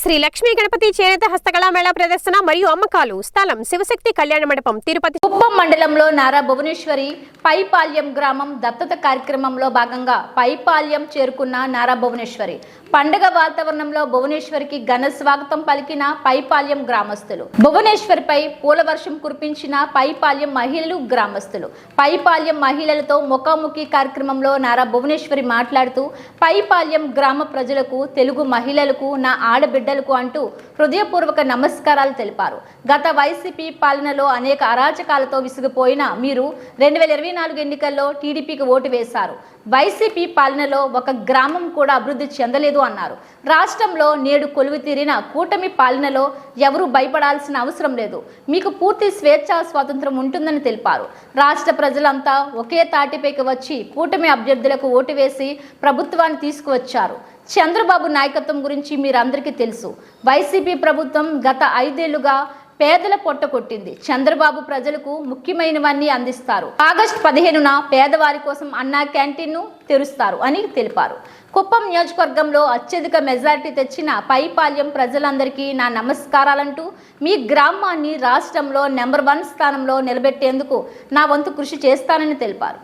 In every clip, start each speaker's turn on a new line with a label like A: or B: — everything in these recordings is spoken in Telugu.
A: శ్రీ లక్ష్మీ గణపతి చేనేత హస్తకళా మేళా ప్రదర్శన మరియు అమ్మకాలు. స్థలం శివశక్తి కళ్యాణ మండపం తిరుపతి.
B: కుప్పం మండలంలో నారా భువనేశ్వరి పైపాల్యం గ్రామం దత్తత కార్యక్రమంలో భాగంగా పైపాల్యం చేరుకున్న నారా భువనేశ్వరి. పండగ వాతావరణంలో భువనేశ్వరికి ఘన స్వాగతం పలికిన పైపాల్యం గ్రామస్తులు. భువనేశ్వరిపై పూల వర్షం కురిపించిన పైపాల్యం మహిళలు గ్రామస్తులు. పైపాల్యం మహిళలతో ముఖాముఖి కార్యక్రమంలో నారా భువనేశ్వరి మాట్లాడుతూ పైపాల్యం గ్రామ ప్రజలకు తెలుగు మహిళలకు నా ఆడబిడ్డలకు అంటూ హృదయపూర్వక నమస్కారాలు తెలిపారు. గత వైసీపీ పాలనలో అనేక అరాచకాలతో విసిగిపోయిన మీరు రెండు వేల ఇరవై నాలుగు ఎన్నికల్లో టీడీపీకి ఓటు వేశారు. వైసీపీ పాలనలో ఒక గ్రామం కూడా అభివృద్ధి చెందలేదు అన్నారు. రాష్ట్రంలో నేడు కొలువు తీరిన కూటమి పాలనలో ఎవరూ భయపడాల్సిన అవసరం లేదు. మీకు పూర్తి స్వేచ్ఛ స్వాతంత్రం ఉంటుందని తెలిపారు. రాష్ట్ర ప్రజలంతా ఒకే తాటిపైకి వచ్చి కూటమి అభ్యర్థులకు ఓటు వేసి ప్రభుత్వాన్ని తీసుకువచ్చారు. చంద్రబాబు నాయకత్వం గురించి మీరందరికీ తెలుసు. వైసీపీ ప్రభుత్వం గత ఐదేళ్ళుగా పేదల పొట్ట కొట్టింది. చంద్రబాబు ప్రజలకు ముఖ్యమైనవన్నీ అందిస్తారు. ఆగస్టు పదిహేనున పేదవారి కోసం అన్నా క్యాంటీన్ను తెరుస్తారు అని తెలిపారు. కుప్పం నియోజకవర్గంలో అత్యధిక మెజారిటీ తెచ్చిన పైపాల్యం ప్రజలందరికీ నా నమస్కారాలంటూ మీ గ్రామాన్ని రాష్ట్రంలో నెంబర్ వన్ స్థానంలో నిలబెట్టేందుకు నా వంతు కృషి చేస్తానని తెలిపారు.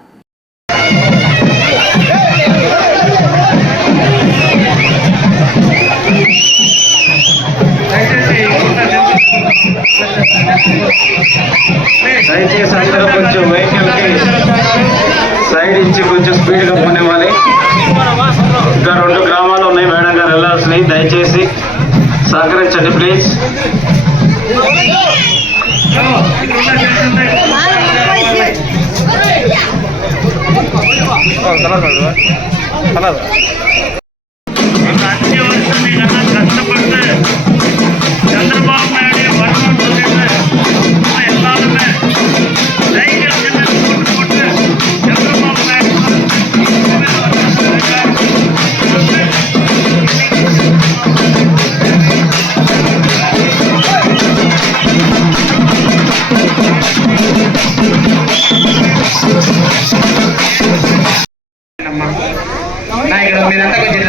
C: దయచేసి అందరూ కొంచెం వెహికల్కి సైడ్ ఇచ్చి కొంచెం స్పీడ్గా పోనివ్వాలి. ఇంకా రెండు గ్రామాలు ఉన్నాయి. మేడం గారు వెళ్ళాల్సినవి. దయచేసి సహకరించండి ప్లీజ్
D: చంద్రబాబు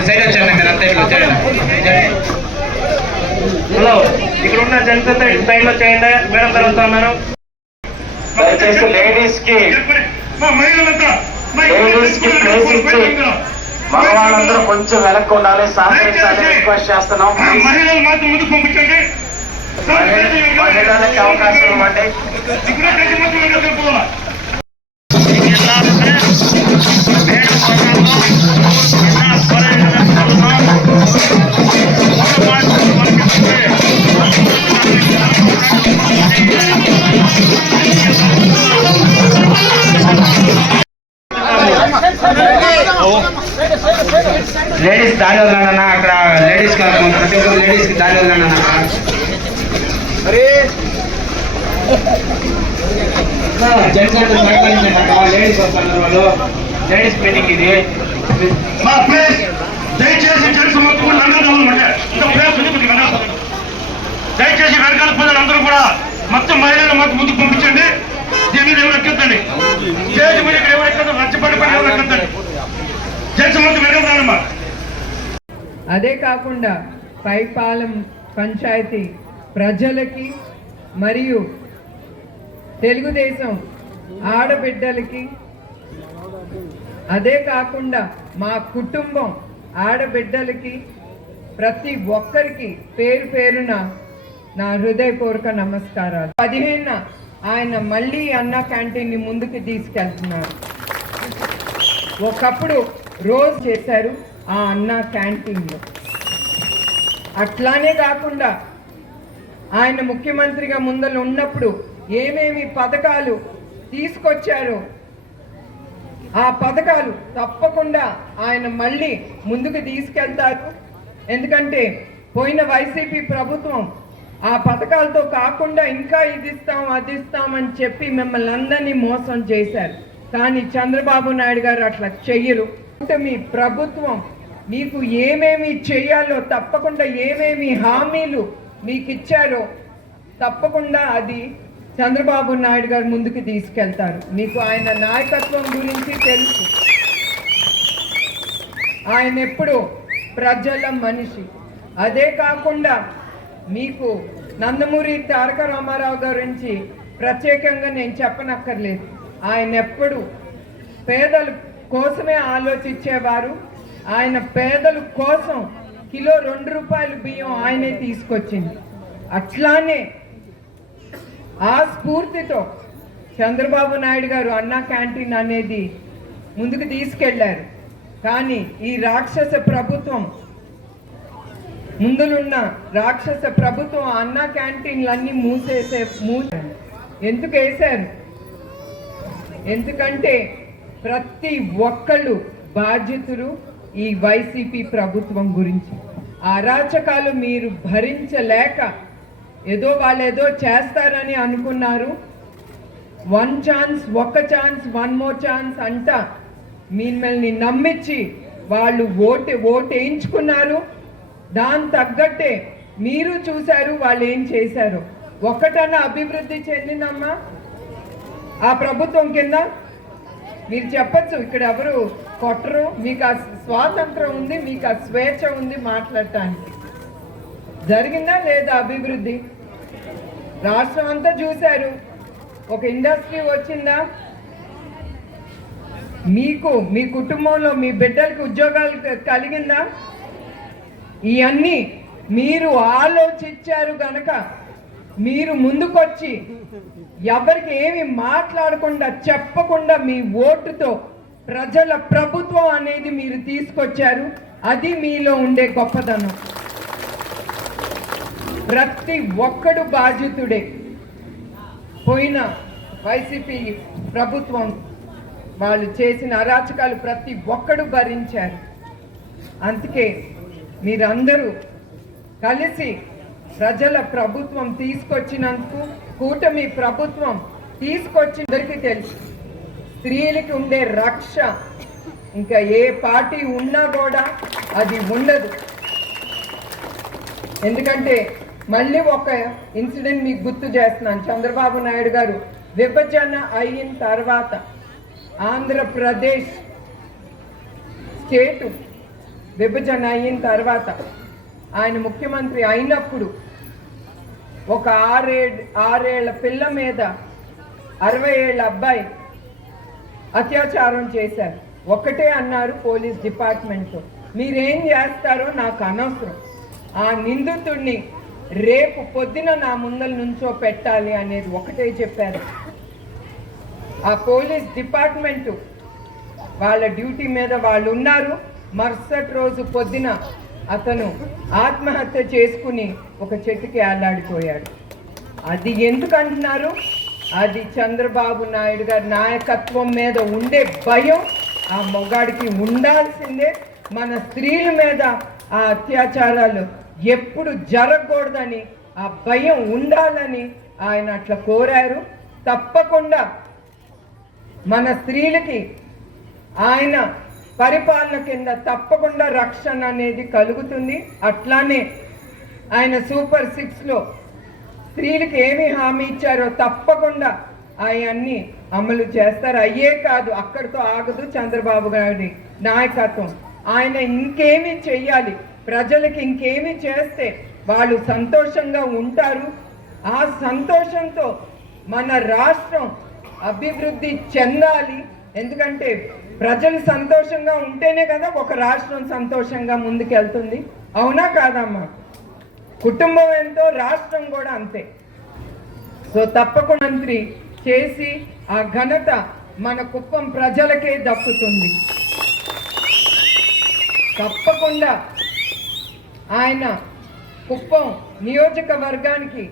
E: సైడ్ వచ్చారండి మీరంతా ఇట్లా వచ్చారండి
D: హలో ఇక్కడ ఉన్న జనత సైడ్లో చేయండి. మేడం గారు వస్తా ఉన్నారు.
C: దయచేసి లేడీస్కి
D: మా మహిళలంతా
C: లేడీస్కి ప్లేస్ ఇచ్చి మగవాళ్ళందరూ కొంచెం వెనక్కి ఉండాలి సహకరించాలి రిక్వెస్ట్ చేస్తున్నాం. ప్లీజ్.
D: మహిళలు మాత్రం ముందుకు పంపించండి.
C: మహిళలకి అవకాశం ఇవ్వండి.
E: లేడీస్ దారి వదలండి అక్కడ లేడీస్ ప్రతి ఒక్కరు లేడీస్కి అన్న. జెంట్స్ లేడీస్ వస్తున్నారు వాళ్ళు. లేడీస్ మీటింగ్ ఇది.
D: దయచేసి జనసు మొత్తం. దయచేసి వెనకాల ప్రజలందరూ కూడా మొత్తం మహిళలు మాకు ముందుకు పంపించండి. దీని మీద స్టేజ్ మీద ఇక్కడ ఎవరు పడి ఎవరు
F: అదే కాకుండా పైపాలెం పంచాయతీ ప్రజలకి మరియు తెలుగుదేశం ఆడబిడ్డలకి అదే కాకుండా మా కుటుంబం ఆడబిడ్డలకి ప్రతి ఒక్కరికి పేరు పేరున నా హృదయపూర్వక నమస్కారాలు. పదిహేను ఆయన మళ్ళీ అన్న క్యాంటీన్ని ముందుకు తీసుకెళ్తున్నారు. ఒకప్పుడు రోజు చేశారు ఆ అన్న క్యాంటీన్లో అట్లానే కాకుండా ఆయన ముఖ్యమంత్రిగా ముందర ఉన్నప్పుడు ఏమేమి పథకాలు తీసుకొచ్చారో ఆ పథకాలు తప్పకుండా ఆయన మళ్ళీ ముందుకు తీసుకెళ్తారు. ఎందుకంటే పోయిన వైసీపీ ప్రభుత్వం ఆ పథకాలతో కాకుండా ఇంకా ఇది ఇస్తాం అది ఇస్తామని చెప్పి మిమ్మల్ని అందరినీ మోసం చేశారు. కానీ చంద్రబాబు నాయుడు గారు అట్లా చెయ్యరు. అంటే మీ ప్రభుత్వం మీకు ఏమేమి చేయాలో తప్పకుండా ఏమేమి హామీలు మీకు ఇచ్చారో తప్పకుండా అది చంద్రబాబు నాయుడు గారు ముందుకు తీసుకెళ్తారు. మీకు ఆయన నాయకత్వం గురించి తెలుసు. ఆయన ఎప్పుడు ప్రజల మనిషి. అదే కాకుండా మీకు నందమూరి తారక రామారావు గురించి ప్రత్యేకంగా నేను చెప్పనక్కర్లేదు. ఆయన ఎప్పుడు పేదల కోసమే ఆలోచించేవారు. ఆయన పేదల కోసం కిలో రెండు రూపాయలు బియ్యం ఆయనే తీసుకొచ్చింది. అట్లానే ఆ స్ఫూర్తితో చంద్రబాబు నాయుడు గారు అన్నా క్యాంటీన్ అనేది ముందుకు తీసుకెళ్ళారు. కానీ ఈ రాక్షస ప్రభుత్వం ముందులున్న రాక్షస ప్రభుత్వం అన్న క్యాంటీన్లన్నీ మూసేసే మూ ఎందుకు వేశారు? ఎందుకంటే ప్రతి ఒక్కళ్ళు బాధ్యతలు ఈ వైసీపీ ప్రభుత్వం గురించి. అరాచకాలు మీరు భరించలేక ఏదో వాళ్ళు ఏదో చేస్తారని అనుకున్నారు. వన్ ఛాన్స్ ఒక్క ఛాన్స్ వన్ మోర్ ఛాన్స్ అంట మిమ్మల్ని నమ్మించి వాళ్ళు ఓటు ఓటు వేయించుకున్నారు. దాని తగ్గట్టే మీరు చూశారు వాళ్ళు ఏం చేశారు. ఒక్కటన్నా అభివృద్ధి చెందిందమ్మా? ఆ ప్రభుత్వం కింద మీరు చెప్పచ్చు ఇక్కడ ఎవరు కొట్టరు మీకు ఆ స్వాతంత్రం ఉంది మీకు ఆ స్వేచ్ఛ ఉంది మాట్లాడటానికి. జరిగిందా లేదా అభివృద్ధి? రాష్ట్రం అంతా చూశారు. ఒక ఇండస్ట్రీ వచ్చిందా? మీకు మీ కుటుంబంలో మీ బిడ్డలకు ఉద్యోగాలు క- కలిగిందా? ఇవన్నీ మీరు ఆలోచించారు గనక మీరు ముందుకొచ్చి ఎవరికి ఏమి మాట్లాడకుండా చెప్పకుండా మీ ఓటుతో ప్రజల ప్రభుత్వం అనేది మీరు తీసుకొచ్చారు అది మీలో ఉండే గొప్పదనం ప్రతి ఒక్కడు బాధితుడే పోయిన వైసీపీ ప్రభుత్వం వాళ్ళు చేసిన అరాచకాలు ప్రతి ఒక్కడు భరించారు. అందుకే మీరందరూ కలిసి ప్రజల ప్రభుత్వం తీసుకొచ్చినందుకు కూటమి ప్రభుత్వం తీసుకొచ్చినందరికీ తెలుసు. స్త్రీలకి ఉండే రక్ష ఇంకా ఏ పార్టీ ఉన్నా కూడా అది ఉండదు. ఎందుకంటే మళ్ళీ ఒక ఇన్సిడెంట్ మీకు గుర్తు చేస్తున్నాను. చంద్రబాబు నాయుడు గారు విభజన అయిన తర్వాత ఆంధ్రప్రదేశ్ స్టేటు విభజన అయిన తర్వాత ఆయన ముఖ్యమంత్రి అయినప్పుడు ఒక ఆరే ఆరేళ్ళ పిల్ల మీద అరవై ఏళ్ళ అబ్బాయి అత్యాచారం చేశారు. ఒకటే అన్నారు పోలీస్ డిపార్ట్మెంట్ మీరేం చేస్తారో నాకు అనవసరం. ఆ నిందితుడిని రేపు పొద్దున నా ముందల నుంచో పెట్టాలి అనేది ఒకటే చెప్పారు. ఆ పోలీస్ డిపార్ట్మెంటు వాళ్ళ డ్యూటీ మీద వాళ్ళు ఉన్నారు మరుసటి రోజు పొద్దున అతను ఆత్మహత్య చేసుకుని ఒక చెట్టుకి ఆలాడిపోయాడు అది ఎందుకు అంటున్నారు అది చంద్రబాబు నాయుడు గారి నాయకత్వం మీద ఉండే భయం ఆ మొగాడికి ఉండాల్సిందే. మన స్త్రీల మీద ఆ అత్యాచారాలు ఎప్పుడు జరగకూడదని ఆ భయం ఉండాలని ఆయన అట్లా కోరారు. తప్పకుండా మన స్త్రీలకి ఆయన పరిపాలన కింద తప్పకుండా రక్షణ అనేది కలుగుతుంది. అట్లానే ఆయన సూపర్ సిక్స్లో స్త్రీలకు ఏమి హామీ ఇచ్చారో తప్పకుండా అవన్నీ అమలు చేస్తారు. అయ్యే కాదు అక్కడితో ఆగదు చంద్రబాబు గారి నాయకత్వం. ఆయన ఇంకేమి చెయ్యాలి? ప్రజలకి ఇంకేమి చేస్తే వాళ్ళు సంతోషంగా ఉంటారు? ఆ సంతోషంతో మన రాష్ట్రం అభివృద్ధి చెందాలి. ఎందుకంటే ప్రజలు సంతోషంగా ఉంటేనే కదా ఒక రాష్ట్రం సంతోషంగా ముందుకెళ్తుంది. అవునా కాదమ్మా? కుటుంబం ఎంతో రాష్ట్రం కూడా అంతే. సో తప్పకుండా మంత్రి చేసి ఆ ఘనత మన కుప్పం ప్రజలకే దక్కుతుంది. తప్పకుండా ఆయన కుప్పం నియోజకవర్గానికి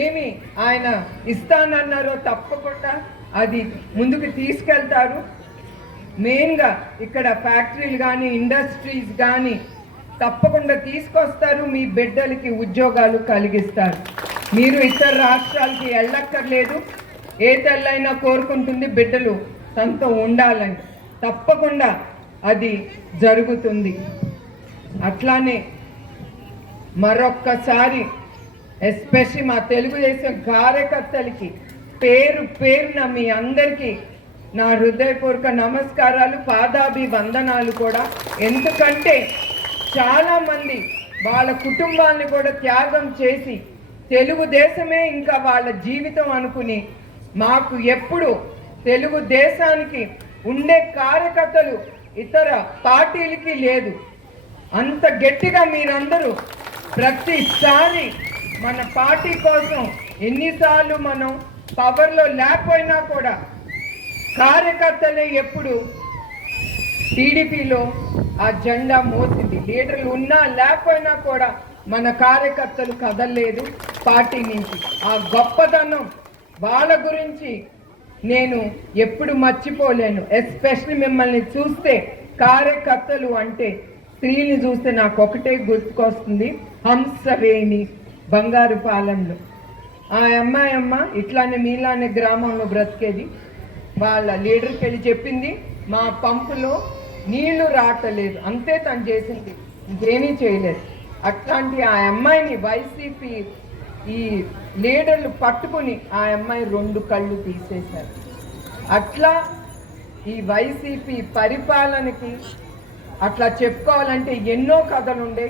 F: ఏమి ఆయన ఇస్తానన్నారో తప్పకుండా అది ముందుకు తీసుకెళ్తారు. మెయిన్గా ఇక్కడ ఫ్యాక్టరీలు కానీ ఇండస్ట్రీస్ కానీ తప్పకుండా తీసుకొస్తారు. మీ బిడ్డలకి ఉద్యోగాలు కలిగిస్తారు. మీరు ఇతర రాష్ట్రాలకి వెళ్ళక్కర్లేదు ఏ తల్లైనా కోరుకుంటుంది బిడ్డలు తనతో ఉండాలని. తప్పకుండా అది జరుగుతుంది. అట్లానే మరొక్కసారి ఎస్పెషలీ మా తెలుగుదేశం కార్యకర్తలకి పేరు పేరున మీ అందరికీ నా హృదయపూర్వక నమస్కారాలు పాదాభి వందనాలు కూడా. ఎందుకంటే చాలామంది వాళ్ళ కుటుంబాన్ని కూడా త్యాగం చేసి తెలుగుదేశమే ఇంకా వాళ్ళ జీవితం అనుకుని మాకు ఎప్పుడు తెలుగుదేశానికి ఉండే కార్యకర్తలు ఇతర పార్టీలకి లేదు. అంత గట్టిగా మీరందరూ ప్రతిసారి మన పార్టీ కోసం ఎన్నిసార్లు మనం పవర్లో లేకపోయినా కూడా కార్యకర్తలే ఎప్పుడు టీడీపీలో ఆ జెండా మోసింది. లీడర్లు ఉన్నా లేకపోయినా కూడా మన కార్యకర్తలు కదలలేదు పార్టీ నుంచి. ఆ గొప్పతనం వాళ్ళ గురించి నేను ఎప్పుడు మర్చిపోలేను. ఎస్పెషల్లీ మిమ్మల్ని చూస్తే కార్యకర్తలు అంటే స్త్రీని చూస్తే నాకు ఒకటే గుర్తుకొస్తుంది. హంసవేణి బంగారు పాలెంలో. ఆ అమ్మాయి అమ్మ ఇట్లానే మీలానే గ్రామంలో బ్రతికేది. వాళ్ళ లీడర్కి వెళ్ళి చెప్పింది మా పంపులో నీళ్ళు రావట్లేదు అంతే తను చేసింది. ఇంకేమీ చేయలేదు. అట్లాంటి ఆ అమ్మాయిని వైసీపీ ఈ లీడర్లు పట్టుకుని ఆ అమ్మాయి రెండు కళ్ళు తీసేశారు. అట్లా ఈ వైసీపీ పరిపాలనకి అట్లా చెప్పుకోవాలంటే ఎన్నో కథలు ఉండే